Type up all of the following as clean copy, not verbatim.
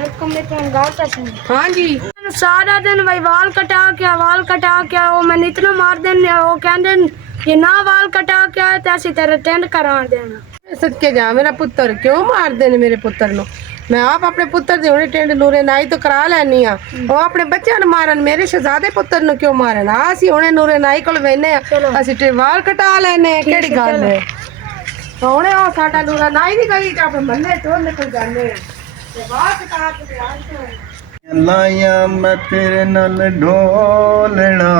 हाँ जी सारा दिन भाई वाल कटा के वो मैंने इतना मार देने वो कहते कि ना वाल कटा के आए तो असं तेरे टेंड करा देना। सदके जा मेरा पुत्र क्यों मार देने मेरे पुत्र नु मैं आप अपने पुत्र दे हुणे टेंड नूरे नाई तो करा लैनी आ वो अपने बच्चे नु मारन मेरे शहजादे पुत्र नु क्यों मारन असी हुणे नूरे नाई कोल वेने असी ते वाल कटा लेने केड़ी गल है हुणे ओ साडा नूरा नाई दी गली च अपने मन्ने तो निकल जाने ते वाल कटा के आ लाया मैं तेरे नाल ढोलना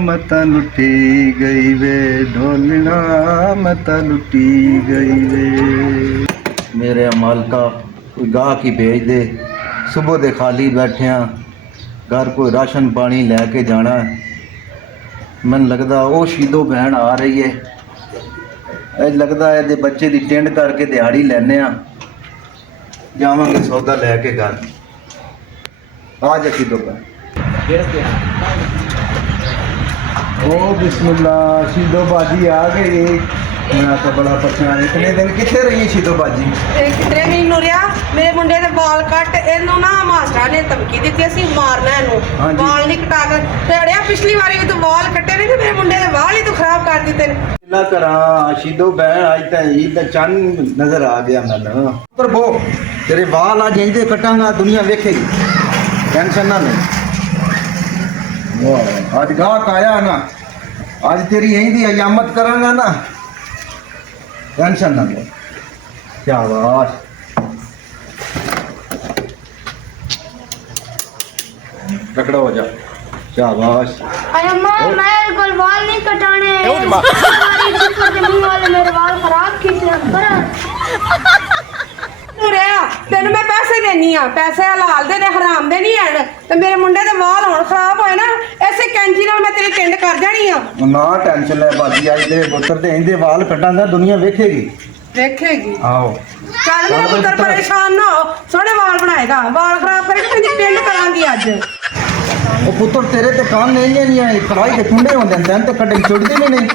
मता लुटी गई वे ढोलना मता लुटी गई वे मेरे मालका कोई गाह की भेज दे सुबह दे खाली बैठे घर कोई राशन पानी लैके जाना मन लगदा वो शीदो बहन आ रही है अज लगदा है दे बच्चे दी टेंड करके दिहाड़ी लैने जावांगे सौदा लैके घर आज शीदो बहन ओ बिस्मिल्लाह शीदो बाजी आ गई मैं तो बड़ा परेशान इतने दिन कितने रही शीदो बाजी कितने भी नूरिया मेरे मुंडे दे बाल कट इनु ना मास्टर ने धमकी दी सी मारना इनु बाल नहीं कटा कर तेड़िया पिछली बारी भी तू बाल कटे नहीं ते मेरे मुंडे दे बाल ही तू खराब कर दिते ना करा शीदो बहन आज तो ईद दा चंद नजर आ गया मैंने पर वो तेरे बाल आज इंजे कटांगा दुनिया देखेगी टेंशन ना ले आज गाहक आया ना आज तेरी यहीं दी हयामत करांगा ना टेंशन ना ले शाबाश तकड़ा हो जा शाबाश अम्मा मैं कोई वाल नहीं कटाने मुंह वाले मेरे वाल खराब खींचे तेन मैं पैसे देनी आ पैसे हलाल दे हराम दे नहीं है ते मेरे मुंडे दे वाल हुण खराब होए ना ऐसे कैंची नाल मैं तेरी टिंड कर देनी आ ना टेंशन ले बाजी आज तेरे पुत्र दे इंदे वाल कटांगा दुनिया देखेगी आओ चल मेरा पुत्र परेशान ना हो सोहने वाल बनाएगा वाल खराब करेगा तेरी टिंड करांगी अज ओ पुत्र तेरे ते कान नहीं आई कढ़ाई के कुंडे होंदे ने तैन ते कटिंग छुड़दी नहीं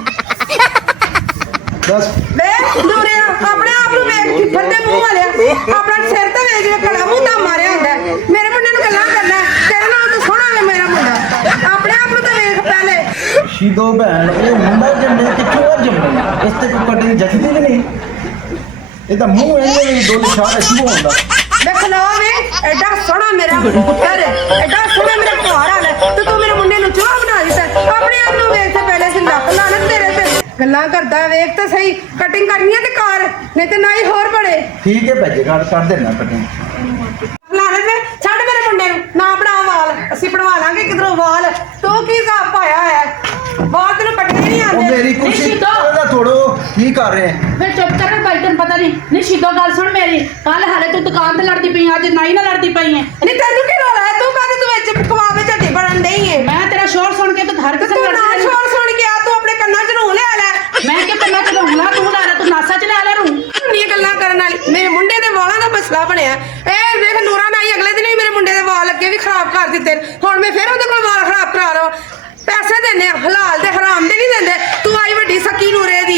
बस बे दूरे अपने आप नु वेख फटे मुंह वाले अपना सिर ते वेख के कड़ा मुंह दा मारिया हुंदा मेरे मुंडे नु गल्ला करना तेरे नाल तो सोहना है मेरा मुंडा अपने आप नु तो वेख पहले शीदो बहन ये मुंडा जम्मे किथों और जम्मे इस ते कोई कटिंग जचदी नहीं ये तो मुंह ऐसे ही दो निशान शुरू होंदा देख लो वे एडा सोहना मेरा पुत्र एडा सोहना मेरा घर वाला तो तू मेरे मुंडे नु चूहा बना दिता अपने आप नु वेख के पहले से लक लानत तेरे ते गल्ला करदा वेख तो सही कटिंग करनी है ते कर नहीं ते नाई होर बड़े ठीक है भैजे कर देना कटिंग लानत वे छड़ मेरे मुंडे नु ना बना वाल ਅਸੀਂ ਬਣਵਾ ਲਾਂਗੇ ਕਿਧਰੋਂ ਵਾਲ ਤੂੰ ਕੀ ਹਿਸਾਬ ਪਾਇਆ ਹੈ ਵਾਲ ਤੈਨੂੰ ਕੱਟਣੇ ਨਹੀਂ ओ ਆਉਂਦੇ मेरी कुर्सी दा छोड़ो की कर रहे हैं फिर चुप कर भाई तेन पता नहीं शीदो गल सुन मेरी कल हाले तू दुकान ते लड़दी पई अज नाई ना लड़दी पई है ਨਹੀਂ ਤੈਨੂੰ ਕੀ ਰੋਲਾ ਹੈ ਤੂੰ ਕਾਹਦੇ ਤੂੰ ਵਿੱਚ ਖਵਾਵੇ ਝੱਡੀ ਬਣਨ ਨਹੀਂ ਹੈ मैं तेरा शोर सुन के तो हर किसी ਤੂੰ ਨਾ ਸ਼ੋਰ ਸੁਣ ਕੇ ਆ ਤੂੰ ਆਪਣੇ ਕੰਨਾਂ 'ਚ ਰੂਹ ਲਿਆ ਲੈ मैं क्या करना चलो हुला तू ला रहा तू नासा च ले रू ਨੀ ਗੱਲਾਂ ਕਰਨ ਵਾਲੀ ਮੇਰੇ ਮੁੰਡੇ ਦੇ ਵਾਲਾਂ ਦਾ ਮਸਲਾ ਬਣਿਆ ਇਹ ਦੇਖ ਨੂਰਾ ਨਾਈ ਅਗਲੇ ਦਿਨ ਵੀ ਮੇਰੇ ਮੁੰਡੇ ਦੇ ਵਾਲ ਅੱਗੇ ਵੀ ਖਰਾਬ ਕਰ ਦਿੱਤੇ ਹੁਣ ਮੈਂ ਫਿਰ ਉਹਦੇ ਕੋਲ ਵਾਲ ਖਰਾਬ ਕਰਾ ਲਵਾਂ ਪੈਸੇ ਦਿੰਨੇ ਹਲਾਲ ਦੇ ਹਰਾਮ ਦੇ ਨਹੀਂ ਦਿੰਦੇ ਤੂੰ ਆਈ ਵੱਡੀ ਸਕੀ ਨੂਰੇ ਦੀ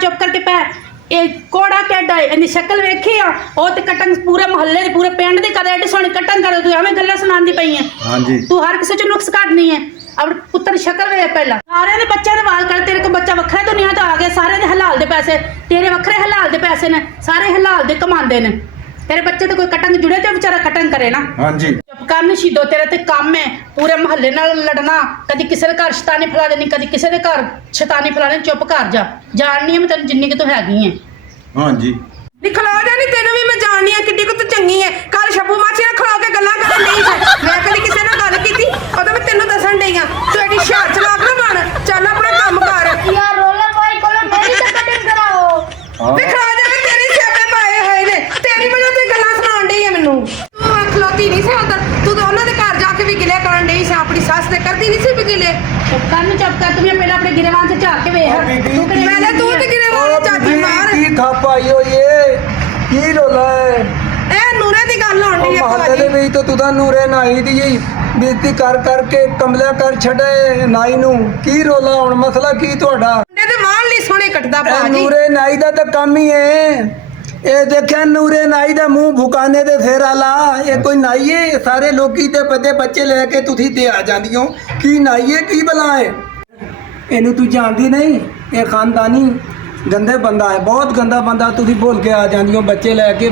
चुप करके पै ਇਹ ਕੋੜਾ ਕਿੱਡਾ ਇਹਦੀ ਸ਼ਕਲ ਵੇਖੀ ਆ ਉਹ ਤੇ ਕਟੰਗ ਪੂਰੇ ਮੁਹੱਲੇ ਦੇ ਪੂਰੇ ਪਿੰਡ ਦੀ ਕਦੇ ਐਡੀ ਸੋਹਣੀ ਕਟੰਗ ਕਰ ਤੂੰ ਐਵੇਂ ਗੱਲਾਂ ਸੁਣਾਉਂਦੀ ਪਈ ਹੈ ਹਾਂਜੀ ਤੂੰ ਹਰ ਕਿਸੇ ਚ ਨੁਕਸ ਕੱਢਣੀ ਹੈ अब पुत्र शक्ल वे पहला सारे दे बच्चे दे वाल कर तेरे को बच्चा वखरे दुनिया तो आ गया सारे दे हलाल दे पैसे तेरे वखरे हलाल दे पैसे ने सारे हलाल दे कमांदे ने तेरे बच्चे तो कोई कटंग जुड़े ते बेचारा कटंग करे ना ਹਾਂਜੀ चुप कर शीदो तेरे ते काम है पूरे मोहल्ले नाल लड़ना कदी किसी दे घर शैतानी फैला देनी कदी किसी दे घर शैतानी फैलानी चुप कर जा जाननी है मैं तेन जिन्नी कि तू हैगी है ਹਾਂਜੀ निखला जा नहीं तेनू भी मैं जाननी है किड्डी को तू चंगी है कल शब्बू माची ने खड़ा के गल्ला करन नहीं मैं कदी किसी नाल गल कीती ओ तो मैं तेनू दसन डई हां तू एडी शहर चला के बन चल अपना काम कर यार रोला भाई कोलो मेरी तो कटिंग कराओ निखला जा मैं तेरी सियापे पाए होए ने तेरी वजह ते गल्ला सुनाउण डई है मैनू तू खलोती नहीं से उधर तू तो उन्हां दे घर जाके भी गिले करन डई से अपनी सस ते करदी नहीं सी भी गिले चुप कर तू पहले अपने गिरेवान से झाड़ के वेख तू पहले तू ते गिरेवान चाची मार की थापा आई हो ये की रोला है ए नूरे दी गल होण डई है मोहल्ले ਦੇ ਵਿੱਚ ਤਾਂ ਤੂੰ ਨੂਰੇ ਨਾਈ ਦੀ ਹੀ ਬੇਇੱਜ਼ਤੀ ਕਰ ਕਰਕੇ ਕਮਲਿਆ ਕਰ ਛੱਡੇ ਨਾਈ ਨੂੰ ਕੀ ਰੋਲਾ ਹੁਣ ਮਸਲਾ ਕੀ ਤੁਹਾਡਾ ਮੁੰਡੇ ਦੇ ਵਾਲ ਨਹੀਂ ਸੋਹਣੇ ਕੱਟਦਾ ਭਾਜੀ ਨੂਰੇ ਨਾਈ ਦਾ ਤਾਂ ਕੰਮ ਹੀ ਹੈ ਇਹ ਦੇਖਿਆ ਨੂਰੇ ਨਾਈ ਦਾ ਮੂੰਹ ਭੁਕਾਨੇ ਦੇ ਫੇਰਾ ਲਾ ਇਹ ਕੋਈ ਨਾਈਏ ਸਾਰੇ ਲੋਕੀ ਤੇ ਪਤੇ ਬੱਚੇ ਲੈ ਕੇ ਤੁਸੀਂ ਤੇ ਆ ਜਾਂਦੀਆਂ ਕੀ ਨਾਈਏ ਕੀ ਬਲਾਏ ਇਹਨੂੰ ਤੂੰ ਜਾਣਦੀ ਨਹੀਂ ਇਹ ਖਾਨਦਾਨੀ ਗੰਦੇ ਬੰਦਾ ਹੈ ਬਹੁਤ ਗੰਦਾ ਬੰਦਾ ਤੁਸੀਂ ਭੁੱਲ ਕੇ ਆ ਜਾਂਦੀਆਂ ਬੱਚੇ ਲੈ ਕੇ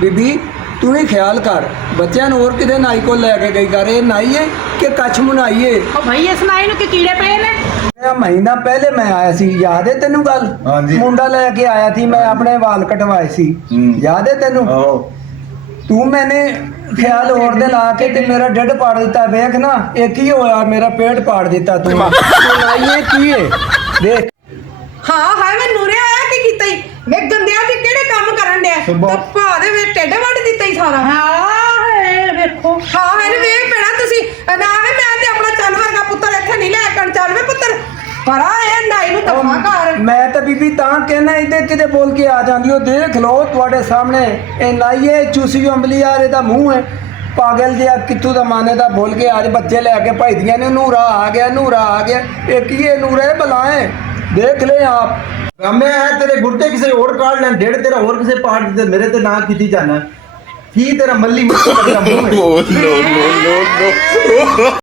ਬੀਬੀ ਤੂੰ ਵੀ ਖਿਆਲ ਕਰ ਬੱਚਿਆਂ ਨੂੰ ਹੋਰ ਕਿਤੇ ਨਾਈ ਕੋਲ ਲੈ ਕੇ ਗਈ ਕਰ ਇਹ ਨਾਈਏ ਕਿ ਕੱਛ ਮੁਨਾਈਏ ਉਹ ਭਾਈ ਇਸ ਨਾਈ ਨੂੰ ਕੀ ਕੀੜੇ ਪਏ ਨੇ मेरा महीना पहले मैं आया सी याद है तेनू गल हाँ जी। मुंडा लेके आया थी मैं अपने वाल कटवाए सी याद है तेनू ਆਓ तू मैंने ख्याल और दे ला के ते मेरा ढिड पाड़ दिता देख ना एक ही होया मेरा पेट पाड़ दिता तू सुनाइए की है देख ਹਾਂ ਹਾਏ ਮੈਂ ਨੂਰੇ ਆਇਆ ਕੀ ਕੀਤਾ ਈ ਮੈਂ ਗੰਦਿਆ ਤੇ ਕਿਹੜੇ ਕੰਮ ਕਰਨ ਡਿਆ ਸੁਭਾ। ਤਾਂ ਭਾ ਦੇ ਵਿੱਚ ਟੇਡਾ ਵੱਢ ਦਿੱਤਾ ਹੀ ਸਾਰਾ ਹਾਏ ਵੇਖੋ ਹਾਂ ਇਹਨੂੰ ਵੇਖ ਪੈਣਾ ਤੁਸੀਂ ਨਾ ਵੇ ਮੈਂ ਤੇ ਆਪਣਾ ਚੰਨ ਵਰਗਾ ਪੁੱਤਰ ਇੱਥੇ ਨਹੀਂ ਲੈ ਕੇ ਚੱਲ ਵੇ ਪੁੱਤਰ ਪਰ ਆ ਇਹ ਨਾਈ ਨੂੰ ਤਫਾ ਕਰ मैं तो बीबी ता कहना इधर किते बोल के आ जांदी हो देख लो तुम्हारे सामने ए नाइए चूसी अंबली यार एदा मुंह है पागल जिहा कित्थू दा माने दा बोल के आज बच्चे लेके भजदियां ने नूरा आ गया ये की है नूरे बलाए देख ले आप मैं तेरे गुर्दे किसी और काट लें डेढ़ तेरा और किसी पाट दे मेरे ते ना की जाना की तेरा मल्ली मुझे